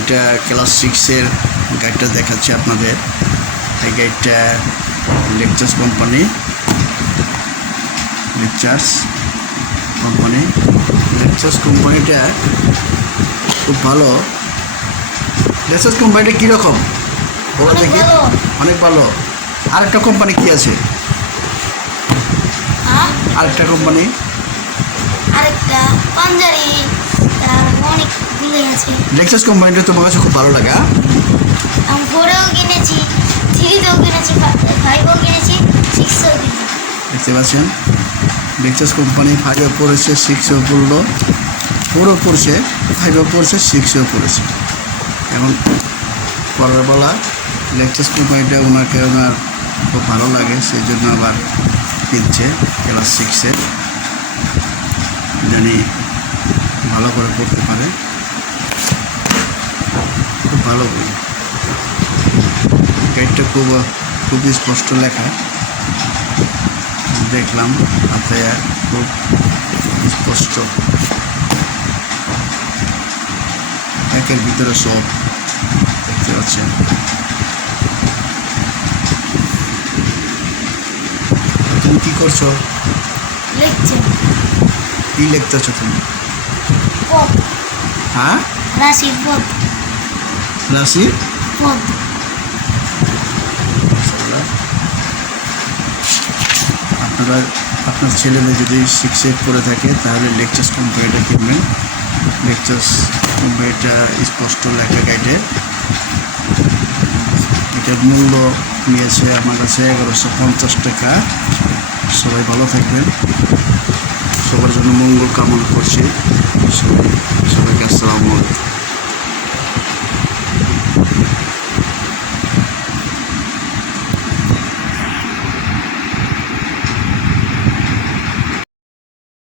এটা ক্লাস 6-এর গাইডটা দেখাচ্ছি আপনাদের। এই গাইডটা লেকচার্স কোম্পানি, লেকচার্স কোম্পানিটা খুব ভালো। লেকচার্স কোম্পানিটা কীরকম বলা দেখি? অনেক ভালো। আরেকটা কোম্পানি কি আছে? আরেকটা কোম্পানি আরেকটা পাঞ্জারি, অনেক গুলো আছে। লেকচার্স কোম্পানিটা তোমার কাছে খুব ভালো লাগে? আমি 4-এও কিনেছি, 3-তেও কিনেছি, 5-এও কিনেছি, 6-এও কিনেছি। দেখতে পাচ্ছেন লেকচার্স কোম্পানি 5-এও পড়েছে, 6-এও পড়লো, 4-ও পড়ছে, 5-এও পড়ছে, 6-এও পড়েছে। এখন পরের বেলা লেকচার্স কোম্পানিটা ওনার খুব ভালো লাগে, সেই জন্য আবার কিনছে ক্লাস 6-এ, জানি ভালো করে পড়তে পারে। খুব ভালো বই। গাইডটা খুবই স্পষ্ট লেখা, দেখলাম হাতে খুব স্পষ্ট, একের ভিতরে সব দেখতে পাচ্ছেন। তুমি কি করছো? কি লিখতেছো তুমি? হ্যাঁ, রাশির পদ। আপনার ছেলেমেয়ে যদি 6-এ পড়ে থাকে তাহলে লেকচার্স কোম্পানিটা কিনবেন। লেকচার্স কোম্পানিটা স্পষ্ট লেখা গাইডে। এটার মূল্য নিয়েছে আমার কাছে 1150 টাকা। সবাই ভালো থাকবেন, সবার জন্য মঙ্গল কামনা করছি। সবাইকে আসসালামু আলাইকুম।